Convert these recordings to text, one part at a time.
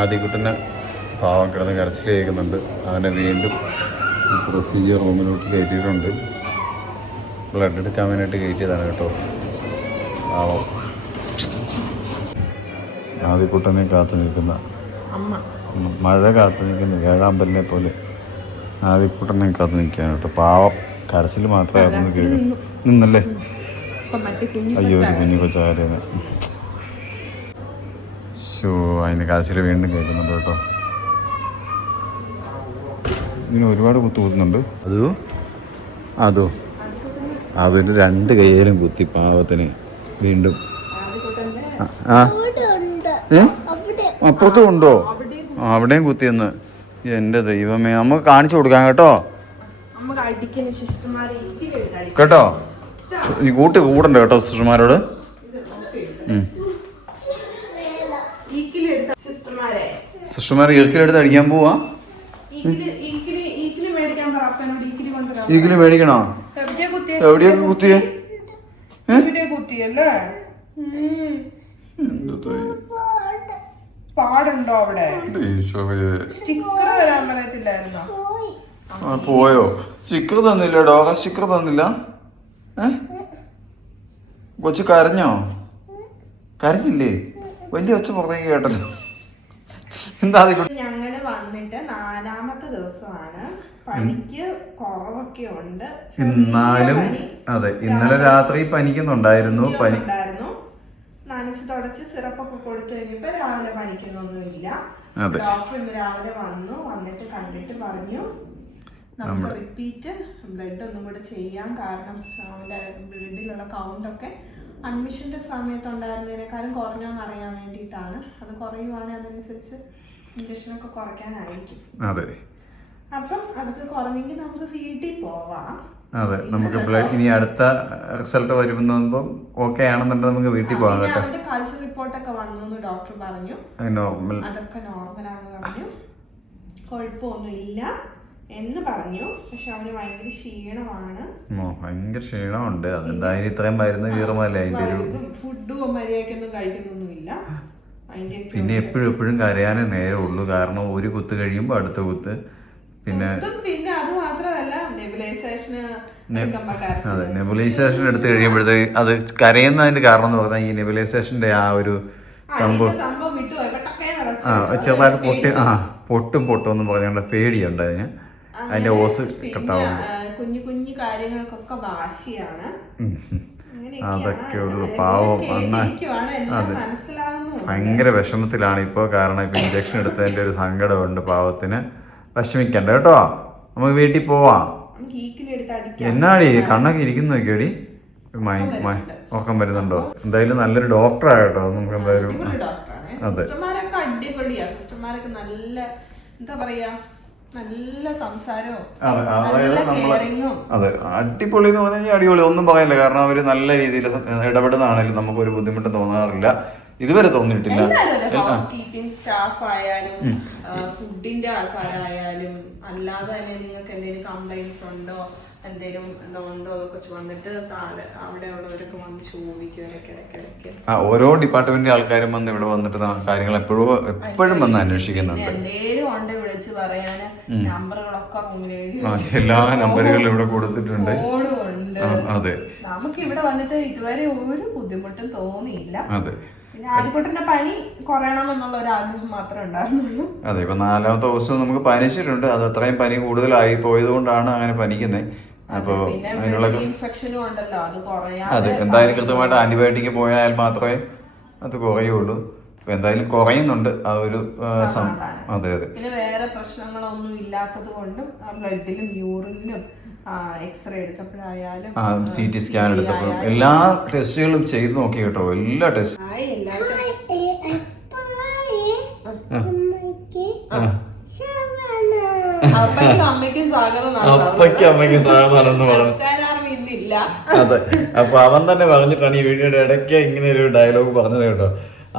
ആദ്യക്കുട്ടനെ പാവം കിടന്ന് കരച്ചിൽ കേൾക്കുന്നുണ്ട്. അവനെ വീണ്ടും പ്രൊസീജിയർ റൂമിലോട്ട് കയറ്റിയിട്ടുണ്ട്. ബ്ലഡ് എടുക്കാൻ വേണ്ടിയിട്ട് കയറ്റിയതാണ് കേട്ടോ. പാവം ആദ്യക്കുട്ടനെ കാത്തു നിൽക്കുന്ന മഴ കാത്തു നിൽക്കുന്ന ഏഴാമ്പലിനെ പോലെ ആദ്യക്കുട്ടനെ കാത്തു നിൽക്കുകയാണ് കേട്ടോ. പാവം കരച്ചിൽ മാത്രമേ കേൾക്കും. നിന്നല്ലേ? അയ്യോ ഒരു കുഞ്ഞു കൊച്ചാകാരെന്ന്. ഷോ അതിൻ്റെ കരച്ചിൽ വീണ്ടും കേൾക്കുന്നുണ്ട് കേട്ടോ. ഇങ്ങനെ ഒരുപാട് കുത്തുന്നുണ്ട്. അതൊരു 2 കൈയിലും കുത്തി പാവത്തിന് വീണ്ടും. അപ്പുറത്തും ഉണ്ടോ? അവിടെയും കുത്തിയെന്ന്. എൻ്റെ ദൈവമേ, നമുക്ക് കാണിച്ചു കൊടുക്കാം കേട്ടോ. കേട്ടോ ഈ കൂടണ്ട കേട്ടോ സിസ്റ്റർമാരോട്. സിസ്റ്റർമാർ ഈക്കിലെടുത്ത് അടിക്കാൻ പോവാ. ഈക്കില് മേടിക്കണോ? എവിടെയൊക്കെ കുത്തിയേ? പാടുണ്ടോ അവിടെ? പോയോ? സ്റ്റിക്കർ തന്നില്ല, ഡോഗ സ്റ്റിക്കർ തന്നില്ല. കൊച്ചു കരഞ്ഞോ? കരഞ്ഞില്ലേ? വലിയ ഒച്ച പുറത്തേക്ക് കേട്ടല്ലോ. എന്താ ഞങ്ങള് വന്നിട്ട് 4ാമത്തെ ദിവസമാണ്. പനിക്ക് കുറവൊക്കെ ഉണ്ട് എന്നാലും. അതെ, ഇന്നലെ രാത്രി പനിക്കുന്നുണ്ടായിരുന്നു. നനച്ച് തുടച്ച് സിറപ്പൊക്കെ കൊടുത്തു കഴിഞ്ഞപ്പോ രാവിലെ പനിക്കുന്നൊന്നുമില്ല. ഡോക്ടർ ഇന്ന് രാവിലെ വന്നിട്ട് കണ്ടിട്ട് പറഞ്ഞു നമുക്ക് റിപ്പീറ്റ് ബ്ലഡ് ഒന്നും കൂടെ ചെയ്യാം. കാരണം അവന്റെ ബ്ലഡിലുള്ള കൗണ്ടൊക്കെ അഡ്മിഷന്റെ സമയത്ത് ഉണ്ടായിരുന്നതിനേക്കാളും കുറഞ്ഞോന്ന് അറിയാൻ വേണ്ടിയിട്ടാണ്. അത് കുറയുവാണെങ്കിൽ അതനുസരിച്ച് ഇഞ്ചക്ഷനൊക്കെ കുറയ്ക്കാനായിരിക്കും. അപ്പം അതൊക്കെ കുറഞ്ഞെങ്കിൽ നമുക്ക് വീട്ടിൽ പോവാം. അതെ, നമുക്ക് ഇനി അടുത്ത റിസൾട്ട് വരുമ്പോ ഓക്കെ ആണെന്നുണ്ടെങ്കിൽ നമുക്ക് വീട്ടിൽ പോകാം കേട്ടോ. അവന്റെ കൾച്ചർ റിപ്പോർട്ടൊക്കെ വന്നു, ഡോക്ടർ പറഞ്ഞു അതൊക്കെ നോർമലാന്ന് പറഞ്ഞു, കുഴപ്പമൊന്നുമില്ല എന്ന് പറഞ്ഞു. പക്ഷെ അവന് ഭയങ്കര ക്ഷീണമാണ്. ഭയങ്കര ക്ഷീണമുണ്ട്. അതെന്തായാലും ഇത്രയും മരുന്ന് കീറുമല്ലേ അതിന്റെ ഒരു ഫുഡും മര്യാദക്കൊന്നും കഴിക്കുന്നൊന്നുമില്ല. പിന്നെ എപ്പോഴും കരയാനേ നേരെ ഉള്ളൂ. കാരണം ഒരു കുത്ത് കഴിയുമ്പോ അടുത്ത കുത്ത്. പിന്നെ അത് മാത്രമല്ല നെബുലൈസേഷൻ എടുത്ത് കഴിയുമ്പോഴത്തേക്ക് അത് കരയുന്നതിന്റെ കാരണം എന്ന് പറഞ്ഞാൽ ഈ നെബുലൈസേഷന്റെ ആ ഒരു സംഭവം ചെറുതായിട്ട് പൊട്ടും പറഞ്ഞുകൊണ്ട് പേടിയുണ്ട് അതിന്. അതിന്റെ ഓസ് കട്ടാവും. കുഞ്ഞു കാര്യങ്ങൾക്കൊക്കെ വാശിയാണ്. അതൊക്കെ ഉള്ളു. പാവം ഭയങ്കര വിഷമത്തിലാണ് ഇപ്പൊ. കാരണം ഇപ്പൊ ഇഞ്ചക്ഷൻ എടുത്തതിന്റെ ഒരു സങ്കടമുണ്ട് പാവത്തിന്. വിഷമിക്കണ്ട കേട്ടോ, നമുക്ക് വീട്ടിൽ പോവാം. എന്നാടി കണ്ണൊക്കെ ഇരിക്കുന്നു നോക്കിയടി. ഉറക്കം വരുന്നുണ്ടോ? എന്തായാലും നല്ലൊരു ഡോക്ടറാ കേട്ടോ. നമുക്ക് എന്തായാലും അതെ അടിപൊളിയാ. സിസ്റ്റർമാരൊക്കെ നല്ല എന്താ പറയാ, നല്ല സംസാരവും അതെ അടിപൊളി എന്ന് പറഞ്ഞു കഴിഞ്ഞാൽ അടിപൊളി ഒന്നും പറയാനില്ല. കാരണം അവര് നല്ല രീതിയിൽ ഇടപെടുന്നതാണെങ്കിലും നമുക്കൊരു ബുദ്ധിമുട്ട് തോന്നാറില്ല. ഇതുവരെ തോന്നിയിട്ടില്ല. സ്റ്റാഫ് ആയാലും ഫുഡിന്റെ ആൾക്കാരായാലും അല്ലാതെ തന്നെ നിങ്ങൾക്ക് എന്തെങ്കിലും കംപ്ലൈന്റ്സ് ഉണ്ടോ, എന്തെങ്കിലും ഉണ്ടോ അതൊക്കെ വന്നിട്ട് അവിടെ ഉള്ളവരൊക്കെ വന്ന് ചോദിക്കും ഇടയ്ക്കിടയ്ക്ക്. ഓരോ ഡിപ്പാർട്ട്മെന്റ് ആൾക്കാരും വന്ന് ഇവിടെ വന്നിട്ട് കാര്യങ്ങൾ എപ്പോഴും വന്ന് അന്വേഷിക്കുന്നുണ്ട്. എന്തേലും ഉണ്ട് വിളിച്ച് പറയാന് നമ്പറുകളൊക്കെ റൂമിൽ എഴുതി, എല്ലാ നമ്പറുകളും ഇവിടെ കൊടുത്തിട്ടുണ്ട്. അതെ, നമുക്ക് ഇവിടെ വന്നിട്ട് ഇതുവരെ ഒരു ബുദ്ധിമുട്ടും തോന്നിയില്ല. അതെ, പിന്നെ ആദ്യക്കുട്ടന്റെ പനി കുറയണം എന്നുള്ള ഒരു ആഗ്രഹം മാത്രമേ ഉണ്ടായിരുന്നുള്ളൂ. അതെ, ഇപ്പൊ 4ാമത്തെ ദിവസം നമുക്ക് പനിച്ചിട്ടുണ്ട്. അത് അത്രയും പനി കൂടുതലായി പോയത് കൊണ്ടാണ് അങ്ങനെ പനിക്കുന്നത്. അപ്പൊ അതിനുള്ള അതെ, എന്തായാലും കൃത്യമായിട്ട് ആന്റിബയോട്ടിക് പോയാൽ മാത്രമേ അത് കുറയുള്ളൂ. അപ്പൊ എന്തായാലും കുറയുന്നുണ്ട് ആ ഒരു അതെ. പിന്നെ വേറെ പ്രശ്നങ്ങളൊന്നും ഇല്ലാത്തത് കൊണ്ടും ബ്ലഡിലും യൂറിനും എക്സ്റേ എടുത്തപ്പോഴായാലും CT സ്കാൻ എടുത്തപ്പോഴും എല്ലാ ടെസ്റ്റുകളും ചെയ്ത് നോക്കി കേട്ടോ. എല്ലാ ടെസ്റ്റും അമ്മയ്ക്കും സ്വാഗതം ഇന്നില്ല. അതെ, അപ്പൊ അവൻ തന്നെ പറഞ്ഞിട്ടാണ് ഈ വീഡിയോയുടെ ഇടയ്ക്ക് ഇങ്ങനെ ഒരു ഡയലോഗ് പറഞ്ഞത് കേട്ടോ.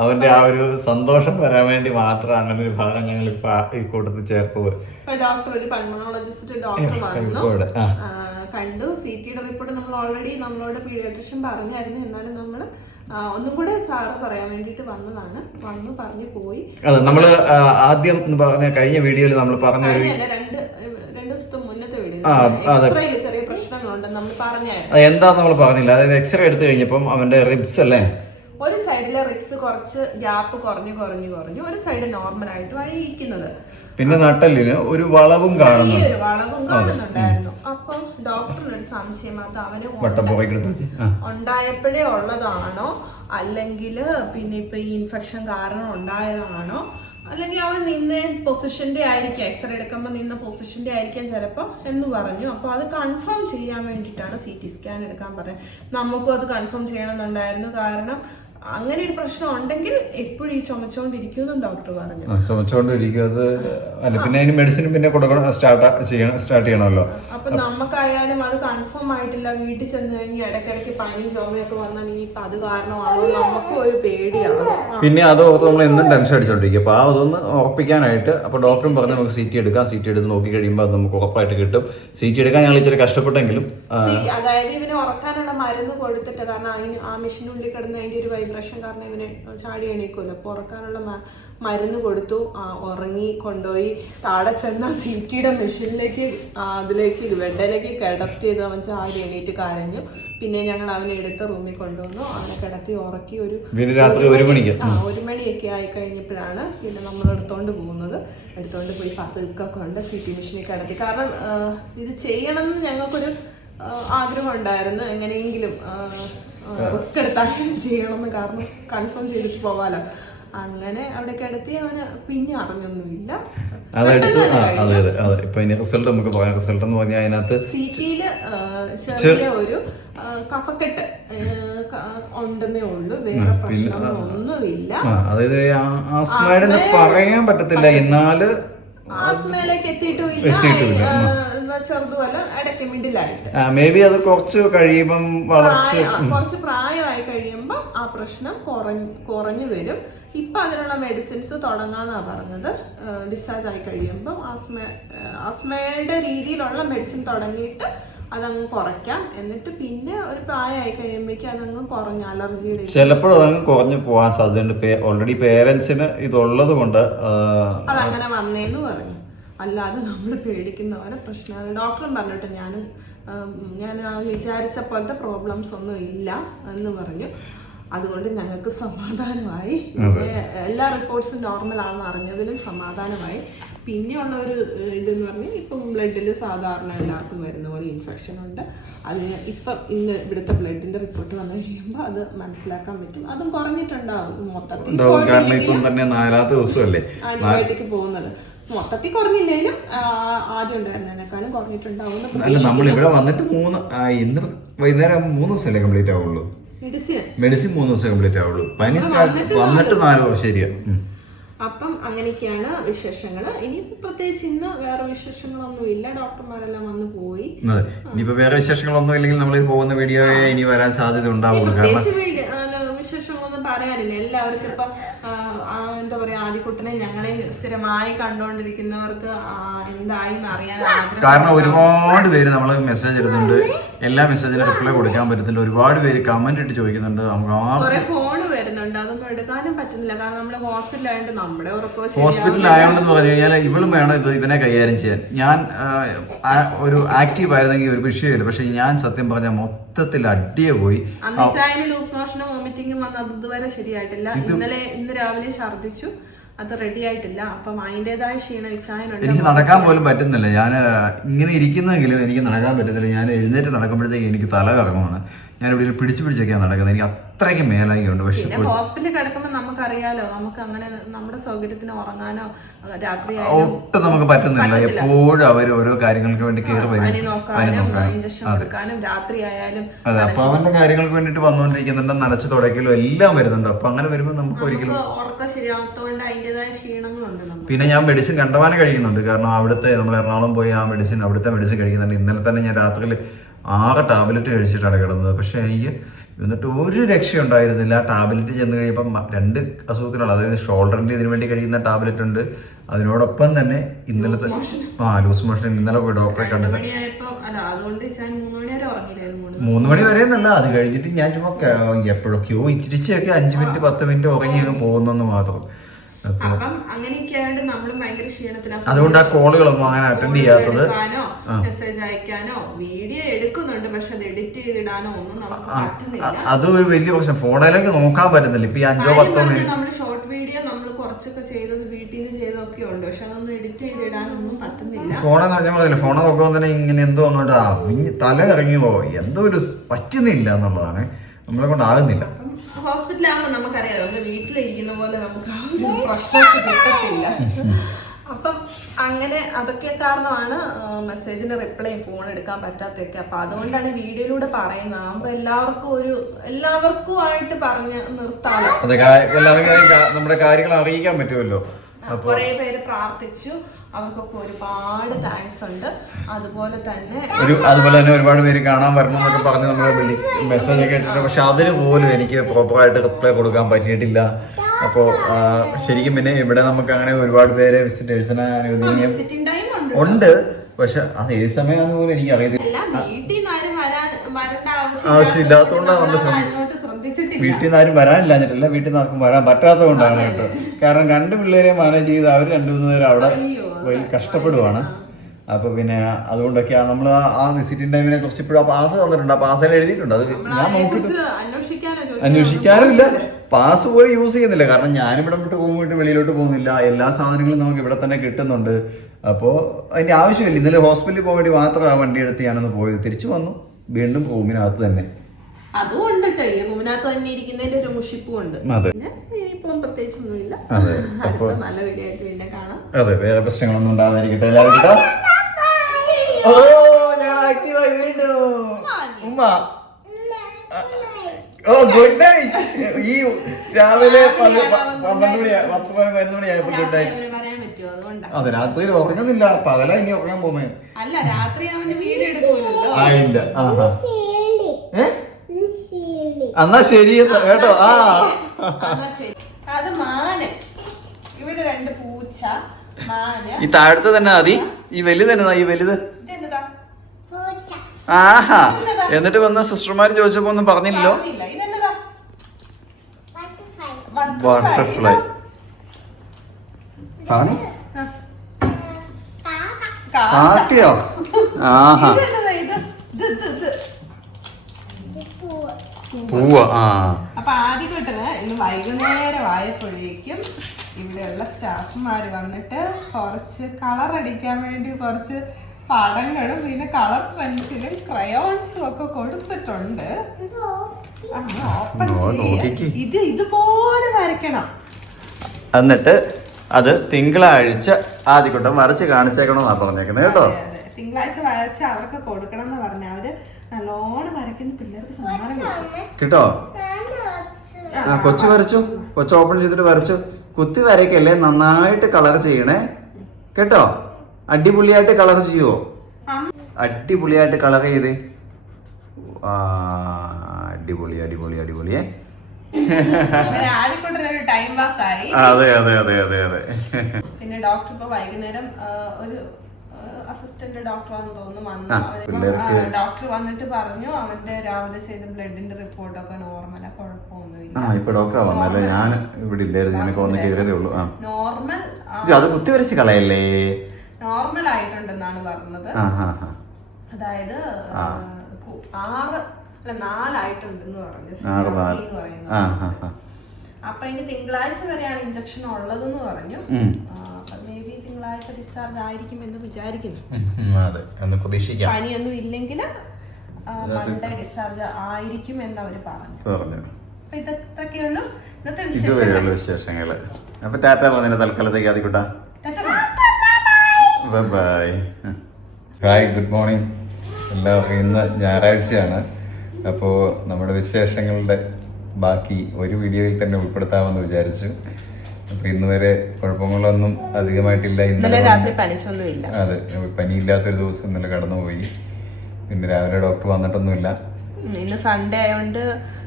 അവന്റെ ആ ഒരു സന്തോഷം വരാൻ വേണ്ടി മാത്രം അങ്ങനെ ഒരു ഭാഗം ഞങ്ങൾ ഇപ്പൊ ഈ കൂട്ടത്തിൽ ചേർത്തത്. ഡോക്ടർ ഒരു പൾമണോളജിസ്റ്റ് ഡോക്ടർ വന്നു കണ്ടു. CTയുടെ റിപ്പോർട്ട് നമ്മൾ ഓൾറെഡി നമ്മളോട് പീഡിയാട്രിഷ്യൻ പറഞ്ഞായിരുന്നു. എന്നാലും നമ്മൾ ഒന്നും കൂടെ സാറ് പറയാൻ വേണ്ടിയിട്ട് വന്നതാണ്. വന്നു പറഞ്ഞു പോയി. അതെ, നമ്മള് ആദ്യം പറഞ്ഞ കഴിഞ്ഞ വീഡിയോയിൽ നമ്മൾ പറഞ്ഞ രണ്ട് ദിവസത്തെ മുന്നത്തെ വീഡിയോ ചെറിയ പ്രശ്നങ്ങളുണ്ടെന്ന് നമ്മൾ പറഞ്ഞായിരുന്നു. എന്താന്ന് നമ്മൾ പറഞ്ഞില്ല. അതായത് എക്സ്റേ എടുത്തു കഴിഞ്ഞപ്പം അവന്റെ റിബ്സ് അല്ലേ, ഒരു സൈഡിലെ റിബ്സ് കുറച്ച് ഗ്യാപ്പ് കുറഞ്ഞു ഒരു സൈഡ് നോർമൽ ആയിട്ട് വഴിയിരിക്കുന്നത്. പിന്നെ നട്ടലിന് ഒരു വളവും കാണുന്നുണ്ടായിരുന്നു. അപ്പം ഡോക്ടറിന് ഒരു സംശയം, അത് അവന് ഉണ്ടായപ്പോഴേ ഉള്ളതാണോ അല്ലെങ്കിൽ പിന്നെ ഇപ്പൊ ഈ ഇൻഫെക്ഷൻ കാരണം ഉണ്ടായതാണോ അല്ലെങ്കിൽ അവൻ നിന്ന പൊസിഷന്റെ ആയിരിക്കാം, എക്സ്റേ എടുക്കുമ്പോൾ നിന്ന പൊസിഷന്റെ ആയിരിക്കാം ചിലപ്പോൾ എന്ന് പറഞ്ഞു. അപ്പോൾ അത് കൺഫേം ചെയ്യാൻ വേണ്ടിയിട്ടാണ് CT സ്കാൻ എടുക്കാൻ പറഞ്ഞത്. നമുക്കും അത് കൺഫേം ചെയ്യണമെന്നുണ്ടായിരുന്നു. കാരണം അങ്ങനെ ഒരു പ്രശ്നം ഉണ്ടെങ്കിൽ എപ്പോഴും ഈ ചുമച്ചോണ്ടിരിക്കും ഡോക്ടർ പറഞ്ഞു. ചുമച്ചോണ്ടിരിക്കും. അത് അല്ല, പിന്നെ അതിന് മെഡിസിൻ പിന്നെ കൊടുക്കണം, സ്റ്റാർട്ട് ചെയ്യണമല്ലോ. അപ്പൊ നമുക്കായാലും അത് കൺഫേം ആയിട്ടില്ല. വീട്ടിൽ ചെന്ന് കഴിഞ്ഞ് ഇടയ്ക്കിടയ്ക്ക് പനിയും ചുമയൊക്കെ വന്നാൽ ഇനിയിപ്പൊ അത് കാരണമാണോ നമുക്കും ഒരു പേടിയാണ്. പിന്നെ അത് ഓർത്ത് നമ്മൾ എന്നും ടെൻഷൻ അടിച്ചോണ്ടിരിക്കും. അപ്പൊ അതൊന്ന് ഉറപ്പിക്കാനായിട്ട് അപ്പൊ ഡോക്ടറും പറഞ്ഞ് നമുക്ക് CT എടുക്കാം. CT എടുത്ത് നോക്കി കഴിയുമ്പോൾ അത് നമുക്ക് ഉറപ്പായിട്ട് കിട്ടും. CT എടുക്കാൻ ഞങ്ങൾ ഇച്ചിരി കഷ്ടപ്പെട്ടെങ്കിലും, അതായത് ഇവന് ഉറക്കാനുള്ള മരുന്ന് കൊടുത്തിട്ട്, കാരണം അതിന് ആ മെഷീനുള്ളിൽ കിടന്ന് അതിന്റെ ഒരു വൈബ്രേഷൻ കാരണം ഇവന് ചാടി എണീക്കുമല്ലോ. അപ്പോൾ ഉറക്കാനുള്ള മരുന്ന് കൊടുത്തു. ഉറങ്ങി കൊണ്ടുപോയി താഴെ ചെന്ന CTയുടെ മെഷീനിലേക്ക് അതിലേക്ക് ബെഡിലേക്ക് കിടത്തിയത് അവൻ ചാടി എണീറ്റ് കരഞ്ഞു. പിന്നെ ഞങ്ങൾ അവനെ എടുത്ത് റൂമിൽ കൊണ്ടുവന്നു. അവനെ കിടത്തി ഉറക്കി. രാത്രി 1 മണിയൊക്കെ ആയി കഴിഞ്ഞപ്പോഴാണ് പിന്നെ നമ്മൾ എടുത്തോണ്ട് പോയി പതുക്കെ കൊണ്ട് CT മെഷീനിൽ കിടത്തി. കാരണം ഇത് ചെയ്യണമെന്ന് ഞങ്ങൾക്കൊരു ആഗ്രഹം ഉണ്ടായിരുന്നു. എങ്ങനെയെങ്കിലും റിസ്ക് എടുത്താൽ ചെയ്യണമെന്ന്, കാരണം കൺഫേം ചെയ്തിട്ട് പോവാലോ. അങ്ങനെ അവിടെ കിടത്തി. അവന് പിന്നെ അറിഞ്ഞൊന്നുമില്ല. റിസൾട്ട് നമുക്ക് പറയാം. റിസൾട്ട് എന്ന് പറഞ്ഞാൽ അതിനകത്ത് CTയില് ചെറിയ ഒരു കഫക്കെട്ട് ഉണ്ടെന്നേ ഉള്ളൂ, വേറെ പ്രശ്നങ്ങളൊന്നുമില്ല. അതായത് ആസ്മയുടെ പറയാൻ പറ്റത്തില്ല, എന്നാല് ആസ്മയിലേക്ക് എത്തിയിട്ടുമില്ല. ചെറുതുമല്ല, ഇടയ്ക്ക് മിഡിലായിട്ട്. മേ ബി അത് കുറച്ച് കഴിയുമ്പം കുറച്ച് പ്രായമായി കഴിയുമ്പം ആ പ്രശ്നം കുറഞ്ഞു വരും. ഇപ്പൊ അതിനുള്ള മെഡിസിൻസ് തുടങ്ങാന്നാ പറഞ്ഞത്. ഡിസ്ചാർജ് ആയി കഴിയുമ്പം ആസ്മയുടെ രീതിയിലുള്ള മെഡിസിൻ തുടങ്ങിയിട്ട് അതങ്ങ് കുറയ്ക്കാം. എന്നിട്ട് പിന്നെ ഒരു പ്രായമായി കഴിയുമ്പോഴേക്കും അതങ്ങ് കുറഞ്ഞ അലർജിയുടെ ചിലപ്പോൾ അതങ്ങ് കുറഞ്ഞു പോകാൻ സാധ്യതയുണ്ട്. ഓൾറെഡി പേരൻസിന് ഇതുള്ളത് കൊണ്ട് അതങ്ങനെ വന്നേന്ന് പറഞ്ഞു. അല്ലാതെ നമ്മൾ പേടിക്കുന്ന പോലെ പ്രശ്നമാണ്. ഡോക്ടറും പറഞ്ഞിട്ട് ഞാൻ വിചാരിച്ച പോലത്തെ പ്രോബ്ലംസ് ഒന്നും ഇല്ല എന്ന് പറഞ്ഞു. അതുകൊണ്ട് ഞങ്ങൾക്ക് സമാധാനമായി. എല്ലാ റിപ്പോർട്ട്സും നോർമൽ ആണെന്ന് അറിഞ്ഞതിലും സമാധാനമായി. പിന്നെയുള്ള ഒരു ഇതെന്ന് പറഞ്ഞാൽ ഇപ്പം ബ്ലഡിൽ സാധാരണ എല്ലാവർക്കും വരുന്ന പോലെ ഇൻഫെക്ഷൻ ഉണ്ട്. അതിന് ഇപ്പം ഇവിടുത്തെ ബ്ലഡിന്റെ റിപ്പോർട്ട് വന്നു കഴിയുമ്പോൾ അത് മനസ്സിലാക്കാൻ പറ്റും. അതും കുറഞ്ഞിട്ടുണ്ടാവും. മൊത്തത്തിൽ ആന്റിബയോട്ടിക് പോകുന്നത് മൊത്തത്തിൽ കുറഞ്ഞില്ലേലും ആദ്യം ഉണ്ടായിരുന്നതിനേക്കാളും കുറഞ്ഞിട്ടുണ്ടാവും. അല്ല, നമ്മൾ ഇവിടെ വന്നിട്ട് ഇന്ന് വൈകുന്നേരം 3 ദിവസമല്ലേ കംപ്ലീറ്റ് ആവുള്ളൂ. മെഡിസിൻ 3 ദിവസം കംപ്ലീറ്റ് ആവുള്ളൂ. പനി വന്നിട്ട് 4 ദിവസം. ശരിയാ. അപ്പം അങ്ങനെയൊക്കെയാണ് വിശേഷങ്ങൾ. ഇനി പ്രത്യേകിച്ച് ഇന്ന് വേറെ വിശേഷങ്ങളൊന്നുമില്ല. ഡോക്ടർമാരെല്ലാം വന്ന് പോയി. ഇനിയിപ്പോ വേറെ വിശേഷങ്ങളൊന്നും ഇല്ലെങ്കിൽ നമ്മൾ പോകുന്ന വീഡിയോ ഇനി വരാൻ സാധ്യത ഉണ്ടാവുള്ളൂ. വിശേഷങ്ങളൊന്നും പറയാനില്ല. എല്ലാവർക്കും ഇപ്പം എന്താ പറയാ, ആദ്യക്കുട്ടനെ ഞങ്ങളെ സ്ഥിരമായി കണ്ടുകൊണ്ടിരിക്കുന്നവർക്ക് എന്തായിന്ന് അറിയാൻ ആഗ്രഹം. കാരണം ഒരുപാട് പേര് നമ്മൾ മെസ്സേജ് ഇടുന്നുണ്ട്. എല്ലാ മെസ്സേജിനും റിപ്ലൈ കൊടുക്കാൻ പറ്റുന്നില്ല. ഒരുപാട് പേര് കമന്റ് ഇട്ട് ചോദിക്കുന്നുണ്ട്. കുറെ ഫോൺ വരുന്നുണ്ട്, അതൊന്നും എടുക്കാനും പറ്റുന്നില്ല. കാരണം നമ്മള് ഹോസ്പിറ്റലായോണ്ട് നമ്മുടെ ഹോസ്പിറ്റലായോണ്ടെന്ന് പറഞ്ഞു കഴിഞ്ഞാൽ ഇവളും വേണം ഇവനെ കൈകാര്യം ചെയ്യാൻ. ഞാൻ ഒരു ആക്റ്റീവ് ആയിരുന്നെങ്കിൽ ഒരു വിഷയമില്ല. പക്ഷെ ഞാൻ സത്യം പറഞ്ഞാൽ മൊത്തത്തിൽ അടിയെ പോയി. ലൂസ് മോഷനും വോമിറ്റിംഗും വന്ന് അത് ഇതുവരെ ശരിയായിട്ടില്ല. ഇന്ന് രാവിലെ ഛർദിച്ചു, അത് റെഡി ആയിട്ടില്ല. അപ്പം അതിൻ്റെതായ ക്ഷീണം ഇച്ഛായനുണ്ട്. എനിക്ക് നടക്കാൻ പോലും പറ്റുന്നില്ല. ഞാൻ ഇങ്ങനെ ഇരിക്കുന്നെങ്കിലും എനിക്ക് നടക്കാൻ പറ്റുന്നില്ല. ഞാൻ എഴുന്നേറ്റ് നടക്കുമ്പോഴത്തേക്ക് എനിക്ക് തല കറങ്ങുവാണ്. ഞാൻ ഇവിടെ പിടിച്ചൊക്കെയാണ് നടക്കുന്നത്. എനിക്ക് അത്രയ്ക്ക് മേലായിട്ടുണ്ട്. പക്ഷെ ഹോസ്പിറ്റലിൽ കിടക്കുമ്പോൾ നമുക്കറിയാലോ, നമുക്ക് അങ്ങനെ നമ്മുടെ സൗകര്യത്തിന് ഉറങ്ങാനോ രാത്രി ഒട്ടും നമുക്ക് പറ്റുന്നില്ല. എപ്പോഴും അവർ ഓരോ കാര്യങ്ങൾക്ക് വേണ്ടി കയറി വരും. ഇഞ്ചക്ഷൻ കൊടുക്കാനും രാത്രി ആയാലും. അതെ, അപ്പൊ അവന്റെ കാര്യങ്ങൾക്ക് വേണ്ടിട്ട് വന്നുകൊണ്ടിരിക്കുന്നുണ്ട്. നനച്ചു തുടക്കലും എല്ലാം വരുന്നുണ്ട്. അപ്പൊ അങ്ങനെ വരുമ്പോൾ നമുക്ക് ഒരിക്കലും ഉറക്കം ശരിയാവാത്തതുകൊണ്ട് അതിൻ്റെതായ ക്ഷീണങ്ങളുണ്ട്. പിന്നെ ഞാൻ മെഡിസിൻ കണ്ടമാനം കഴിക്കുന്നുണ്ട്. കാരണം അവിടുത്തെ നമ്മൾ എറണാകുളം പോയി അവിടുത്തെ മെഡിസിൻ കഴിക്കുന്നുണ്ട്. ഇന്നലെ തന്നെ ഞാൻ രാത്രിയിൽ 6 ടാബ്ലറ്റ് കഴിച്ചിട്ടാണ് കിടന്നത്. പക്ഷെ എനിക്ക് എന്നിട്ട് ഒരു രക്ഷയുണ്ടായിരുന്നില്ല. ആ ടാബ്ലറ്റ് ചെന്ന് കഴിയുമ്പം 2 അസുഖത്തിനുള്ള, അതായത് ഷോൾഡറിൻ്റെ ഇതിനു വേണ്ടി കഴിക്കുന്ന ടാബ്ലറ്റ് ഉണ്ട്, അതിനോടൊപ്പം തന്നെ ഇന്നലത്തെ ലൂസ് മോഷൻ ഇന്നലെ പോയി ഡോക്ടറെ കണ്ടിട്ട് 3 മണി വരെ എന്നല്ല, അത് കഴിഞ്ഞിട്ട് ഞാൻ ചുമ്മാ എപ്പോഴൊക്കെയോ ഇച്ചിരിച്ചൊക്കെ 5 മിനിറ്റ് 10 മിനിറ്റ് ഉറങ്ങി അങ്ങ് പോകുന്നെന്ന് മാത്രം. അതുകൊണ്ട് ആ കോളുകളൊന്നും അങ്ങനെ അറ്റൻഡ് ചെയ്യാത്തത്. മെസ്സേജ് അയക്കാനോ വീഡിയോ എടുക്കുന്നുണ്ട്, പക്ഷെ അത് എഡിറ്റ് ചെയ്തിടാനോ ഒന്നും നമുക്ക് പറ്റുന്നില്ല. അത് ഒരു വലിയ പ്രശ്നം, ഫോണിലേക്ക് നോക്കാൻ പറ്റുന്നില്ല. ഇപ്പൊ 5-10 മിനിറ്റ് നമ്മൾ ഷോർട്ട് വീഡിയോ നമ്മൾ കുറച്ചൊക്കെ ചെയ്തത് വീട്ടിൽ നിന്ന് ചെയ്തൊക്കെ ഉണ്ട്, പക്ഷെ അതൊന്നും എഡിറ്റ് ചെയ്തിടാനൊന്നും പറ്റുന്നില്ല. ഫോണെന്ന് പറഞ്ഞാൽ മതില്ല, ഫോണെ നോക്കുമ്പോൾ തന്നെ ഇങ്ങനെ എന്തോ അങ്ങോട്ട് തല ഇറങ്ങി പോയി, എന്തോ ഒരു പറ്റുന്നില്ല എന്നുള്ളതാണ്, നമ്മളെ കൊണ്ട് ആകുന്നില്ല. ഹോസ്പിറ്റലാകുമ്പോൾ നമുക്കറിയാം, നമ്മൾ വീട്ടിലിരിക്കുന്ന പോലെ നമുക്ക് ആ ഒരു ഫ്രഷ്നെസ് കിട്ടത്തില്ല. അപ്പം അങ്ങനെ അതൊക്കെ കാരണമാണ് മെസ്സേജിന് റിപ്ലൈ ഫോൺ എടുക്കാൻ പറ്റാത്തൊക്കെ. അപ്പൊ അതുകൊണ്ടാണ് വീഡിയോയിലൂടെ പറയുന്നത്. ആകുമ്പോൾ എല്ലാവർക്കും ആയിട്ട് പറഞ്ഞ് നിർത്താലോ, നമ്മുടെ കാര്യങ്ങൾ അറിയിക്കാൻ പറ്റുമല്ലോ. കുറെ പേര് പ്രാർത്ഥിച്ചു, അവർക്കൊക്കെ ഒരുപാട് താങ്ക്സ് ഉണ്ട്. അതുപോലെ തന്നെ ഒരുപാട് പേര് കാണാൻ വരണം എന്നൊക്കെ പറഞ്ഞ് നമ്മളെ മെസ്സേജ് ഒക്കെ ഇട്ടിട്ടുണ്ട്. പക്ഷെ അതിന് പോലും എനിക്ക് പ്രോപ്പറായിട്ട് റിപ്ലൈ കൊടുക്കാൻ പറ്റിയിട്ടില്ല. അപ്പോൾ ശരിക്കും പിന്നെ ഇവിടെ നമുക്ക് അങ്ങനെ ഒരുപാട് പേരെ വിസിറ്റേഴ്സിനെ അനുവദിക്കാൻ ഉണ്ട്, പക്ഷെ അത് ഏത് സമയമാണെന്ന് പോലും എനിക്ക് അറിയത്തില്ല. ആവശ്യമില്ലാത്തതുകൊണ്ടാണ് നമ്മൾ വീട്ടിൽ നിന്ന് ആരും വരാനില്ലാഞ്ഞിട്ടില്ല, വീട്ടിൽ നിന്ന് ആർക്കും വരാൻ പറ്റാത്തത് കൊണ്ടാണ് കേട്ടോ. കാരണം 2 പിള്ളേരെ മാനേജ് ചെയ്ത് അവർ 2-3 പേര് അവിടെ വലിയ കഷ്ടപ്പെടുവാണ്. അപ്പൊ പിന്നെ അതുകൊണ്ടൊക്കെയാണ് നമ്മൾ ആ വിസിറ്റിംഗ് ടൈമിനെ കുറിച്ച് ഇപ്പോഴും ആ പാസ് തന്നിട്ടുണ്ട്, ആ പാസ്സെല്ലാം എഴുതിയിട്ടുണ്ട്. അത് ഞാൻ നോക്കിയിട്ട് അന്വേഷിക്കാനും ഇല്ല, പാസ് പോലും യൂസ് ചെയ്യുന്നില്ല. കാരണം ഞാനിവിടെ വിട്ട് പോകുമ്പോട്ട് വെളിയിലോട്ട് പോകുന്നില്ല, എല്ലാ സാധനങ്ങളും നമുക്ക് ഇവിടെ തന്നെ കിട്ടുന്നുണ്ട്. അപ്പോൾ അതിന്റെ ആവശ്യമില്ല. ഇന്നലെ ഹോസ്പിറ്റലിൽ പോകാൻ വേണ്ടി മാത്രം ആ വണ്ടി എടുത്ത് ഞാനൊന്ന് പോയത്, തിരിച്ചു വന്നു വീണ്ടും റൂമിനകത്ത് തന്നെ. അതും ഉണ്ട് കേട്ടോ, ഈ റൂമിനകത്ത് തന്നെ ഇരിക്കുന്നതിന്റെ ഒരു മുഷിപ്പും ഉണ്ട്. ഇനിയിപ്പം പ്രത്യേകിച്ചൊന്നുമില്ല. അടുത്ത നല്ല വീഡിയോ ആയിട്ട് പിന്നെ കാണാം. അതെ, വേറെ പ്രശ്നങ്ങളൊന്നും ഉണ്ടാകാതിരിക്കട്ടെ എല്ലാവരും. ഓ ഞാൻ ആക്റ്റീവായി വീണ്ടും. ഉമ്മ ഓ ഗുഡ് നൈറ്റ്. ഈ രാവിലെ 11 മണിയായപ്പോ ഗുഡ് നൈറ്റ്. അതെ, രാത്രി ഉറങ്ങുന്നില്ല, പകല ഇനി ഉറങ്ങാൻ പോകുന്നത്. അല്ല, രാത്രി അവന്റെ വീഡിയോ എടുക്കുമല്ലോ. ഇല്ല, എന്നാ ശരി കേട്ടോ. അത് മാന്, ഇവിടെ 2 പൂച്ച, മാന്. ഈ താഴത്തെ തന്നെ മതി, ഈ വലുത് തന്നെ, ഈ വലുത്. ആഹാ, എന്നിട്ട് വന്ന സിസ്റ്റർമാര് ചോദിച്ചപ്പോ ഒന്നും പറഞ്ഞില്ലല്ലോ. ബട്ടർഫ്ലൈ കാക്കയോ? ആഹാ, പൂവ. അപ്പൊ ആദ്യം കിട്ടുന്നത് ഇന്ന് വൈകുന്നേരം ആയപ്പോഴേക്കും ഇവിടെയുള്ള സ്റ്റാഫുമാര് വന്നിട്ട് കുറച്ച് കളർ അടിക്കാൻ വേണ്ടി കുറച്ച് പടങ്ങളും പിന്നെ കളർ പെൻസിലും ക്രയോൺസും ഒക്കെ കൊടുത്തിട്ടുണ്ട്. ഇത് ഇതുപോലെ വരയ്ക്കണം. എന്നിട്ട് അത് തിങ്കളാഴ്ച ആദ്യക്കൂട്ടം വരച്ച് കാണിച്ചേക്കണമെന്നാ പറഞ്ഞേക്കുന്നത് കേട്ടോ. തിങ്കളാഴ്ച വരച്ച് അവർക്ക് കൊടുക്കണം എന്ന് പറഞ്ഞ അവര് നല്ലോണം വരയ്ക്കുന്ന പിള്ളേർക്ക് സമ്മാനം കേട്ടോ. കൊച്ചു വരച്ചു, കൊച്ചു ഓപ്പൺ ചെയ്തിട്ട് വരച്ചു. കുത്തി വരയ്ക്കല്ലേ, നന്നായിട്ട് കളർ ചെയ്യണേ കേട്ടോ. അടിപൊളിയായിട്ട് കളർ ചെയ്യുവോ? അടിപൊളിയായിട്ട് കളർ ചെയ്ത്. അടിപൊളി അടിപൊളി അടിപൊളിയേ. ടൈം പാസ് ആയി. അതെ അതെ അതെ അതെ അതെ. പിന്നെ ഡോക്ടർ ഇപ്പൊ വൈകുന്നേരം ഒരു അസിസ്റ്റന്റ് ഡോക്ടറാന്ന് തോന്നുന്നു ഡോക്ടർ വന്നിട്ട് പറഞ്ഞു അവന്റെ രാവിലെ ചെയ്ത ബ്ലഡിന്റെ റിപ്പോർട്ട് ഒക്കെ നോർമലാ, കുഴപ്പമൊന്നുമില്ല. ഇപ്പൊ ഡോക്ടറാ വന്നല്ലേ, ഞാൻ ഇവിടെ ഇല്ലായിരുന്നു, ഞാനൊക്കെ വന്ന് കയറിയതേ ഉള്ളൂ. നോർമൽ, അത് കുത്തി വരച്ച് കളയല്ലേ, നോർമൽ ആയിട്ടുണ്ടെന്നാണ് പറഞ്ഞത്. അതായത് 4 ആയിട്ടുണ്ടെന്ന് പറഞ്ഞു. അപ്പൊ ഇനി തിങ്കളാഴ്ച വരെയാണ് ഇഞ്ചക്ഷൻ ഉള്ളതെന്ന് പറഞ്ഞു. മേ ബി തിങ്കളാഴ്ച ഡിസ്ചാർജ് ആയിരിക്കും എന്ന് വിചാരിക്കുന്നു. പനിയൊന്നും ഇല്ലെങ്കിൽ മൺഡേ ഡിസ്ചാർജ് ആയിരിക്കും എന്ന് അവര് പറഞ്ഞു. അപ്പൊ ഇതൊക്കെയുള്ളൂ ഇന്നത്തെ വിശേഷങ്ങള്. അപ്പൊ ടാറ്റ പറഞ്ഞ തൽക്കാലത്തേക്ക് ആദ്യക്കൂട്ടാ. ബൈ. ഹായ്, ഗുഡ് മോർണിംഗ് എല്ലാവർക്കും. ഇന്ന് ഞായറാഴ്ചയാണ്. അപ്പോൾ നമ്മുടെ വിശേഷങ്ങളുടെ ബാക്കി ഒരു വീഡിയോയിൽ തന്നെ ഉൾപ്പെടുത്താമെന്ന് വിചാരിച്ചു. അപ്പോൾ ഇന്ന് വരെ കുഴപ്പങ്ങളൊന്നും അധികമായിട്ടില്ല. ഇന്നലെ രാത്രി പനിച്ചൊന്നുമില്ല. അതെ, പനിയില്ലാത്തൊരു ദിവസം ഇന്നലെ കടന്നുപോയി. പിന്നെ രാവിലെ ഡോക്ടർ വന്നിട്ടൊന്നുമില്ല. ഇന്ന് സൺഡേ ആയതുകൊണ്ട്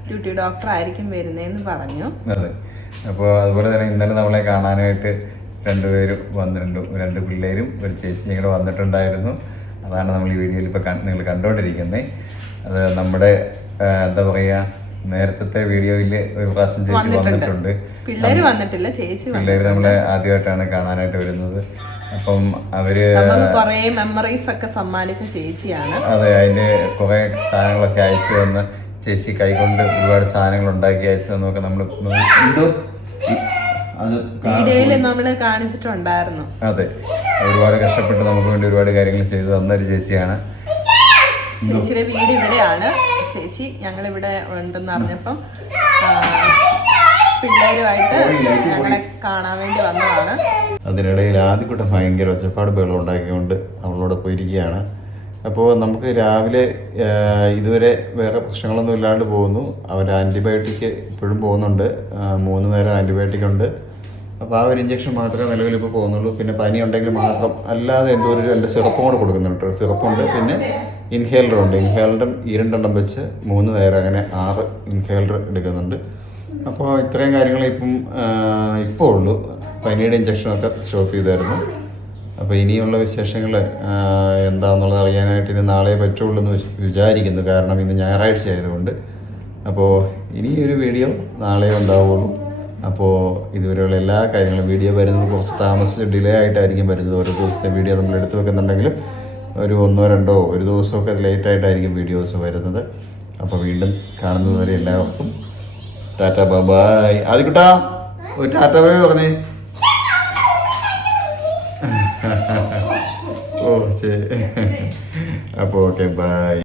ഡ്യൂട്ടി ഡോക്ടർ ആയിരിക്കും വരുന്നതെന്ന് പറഞ്ഞു. അതെ. അപ്പോൾ അതുപോലെ തന്നെ ഇന്നലെ നമ്മളെ കാണാനായിട്ട് രണ്ടുപേരും വന്നിട്ടുണ്ട്. 2 പിള്ളേരും ഒരു ചേച്ചിയും കൂടെ വന്നിട്ടുണ്ടായിരുന്നു. അതാണ് നമ്മൾ ഈ വീഡിയോയിൽ ഇപ്പോൾ നിങ്ങൾ കണ്ടുകൊണ്ടിരിക്കുന്നത്. അത് നമ്മുടെ എന്താ പറയുക, നേരത്തെ വീഡിയോയിൽ ഒരു പ്രാവശ്യം ചേച്ചി വന്നിട്ടുണ്ട്. പിള്ളേര് വന്നിട്ടില്ല, ചേച്ചി. പിള്ളേര് നമ്മളെ ആദ്യമായിട്ടാണ് കാണാനായിട്ട് വരുന്നത്. അപ്പം അവര് കുറേ മെമ്മറീസ് ഒക്കെ സമ്മാനിച്ച ചേച്ചിയാണ്. അതെ, അതിന്റെ കുറെ സാധനങ്ങളൊക്കെ അയച്ചു തന്ന് ചേച്ചി കൈകൊണ്ട് ഒരുപാട് സാധനങ്ങൾ ഉണ്ടാക്കി അയച്ചു തന്നൊക്കെ നമ്മൾ വീഡിയോയിൽ നമ്മള് കാണിച്ചിട്ടുണ്ടായിരുന്നു. അതെ, ഒരുപാട് കഷ്ടപ്പെട്ട് നമുക്ക് വേണ്ടി ഒരുപാട് കാര്യങ്ങൾ ചെയ്തു തന്നൊരു ചേച്ചിയാണ്. ചേച്ചിയുടെ വീട് ഇവിടെയാണ്. ചേച്ചി ഞങ്ങളിവിടെ ഉണ്ടെന്ന് അറിഞ്ഞപ്പം പിള്ളേരുമായിട്ട് ഞങ്ങളെ കാണാൻ വേണ്ടി വന്നതാണ്. അതിനിടയിൽ ആദ്യക്കൂട്ടം ഭയങ്കര ഒച്ചപ്പാട് ബഹളം ഉണ്ടാക്കിക്കൊണ്ട് അവളോട് പോയിരിക്കുകയാണ്. അപ്പോൾ നമുക്ക് രാവിലെ ഇതുവരെ വേറെ പ്രശ്നങ്ങളൊന്നും ഇല്ലാണ്ട് പോകുന്നു. അവൻ്റെ ആൻറ്റിബയോട്ടിക് ഇപ്പോഴും പോകുന്നുണ്ട്. 3 നേരം ആൻറ്റിബയോട്ടിക് ഉണ്ട്. അപ്പോൾ ആ ഒരു ഇഞ്ചക്ഷൻ മാത്രമേ നിലവിൽ ഇപ്പോൾ പോകുന്നുള്ളൂ. പിന്നെ പനി ഉണ്ടെങ്കിൽ മാത്രം, അല്ലാതെ എന്തോ ഒരു 2 സിറപ്പും കൂടെ കൊടുക്കുന്നുണ്ട്. സിറപ്പുണ്ട്, പിന്നെ ഇൻഹേലറുണ്ട്. ഇൻഹേലറും 2 വെച്ച് 3 നേരം, അങ്ങനെ 6 ഇൻഹേലർ എടുക്കുന്നുണ്ട്. അപ്പോൾ ഇത്രയും കാര്യങ്ങൾ ഇപ്പോൾ ഉള്ളൂ. പനിയുടെ ഇഞ്ചക്ഷനൊക്കെ സ്റ്റോപ്പ് ചെയ്തായിരുന്നു. അപ്പോൾ ഇനിയുള്ള വിശേഷങ്ങൾ എന്താണെന്നുള്ളത് അറിയാനായിട്ട് ഇനി നാളെ പറ്റുള്ളൂ എന്ന് വിചാരിക്കുന്നു. കാരണം ഇന്ന് ഞായറാഴ്ച ആയതുകൊണ്ട്. അപ്പോൾ ഇനിയൊരു വീഡിയോ നാളെ ഉണ്ടാവുള്ളൂ. അപ്പോൾ ഇതുവരെയുള്ള എല്ലാ കാര്യങ്ങളും വീഡിയോ വരുന്നത് കുറച്ച് താമസിച്ച് ഡിലേ ആയിട്ടായിരിക്കും വരുന്നത്. ഓരോ ദിവസത്തെ വീഡിയോ നമ്മൾ എടുത്തു വെക്കുന്നുണ്ടെങ്കിലും ഒരു 1 or 2 ഒരു ദിവസമൊക്കെ ലേറ്റായിട്ടായിരിക്കും വീഡിയോസ് വരുന്നത്. അപ്പോൾ വീണ്ടും കാണുന്നതുവരെ എല്ലാവർക്കും ടാറ്റ ബൈ. ആദിക്കുട്ടാ ഒരു ടാറ്റ ബൈ പറഞ്ഞേ. ഓ ശരി. അപ്പോൾ ഓക്കെ, ബൈ.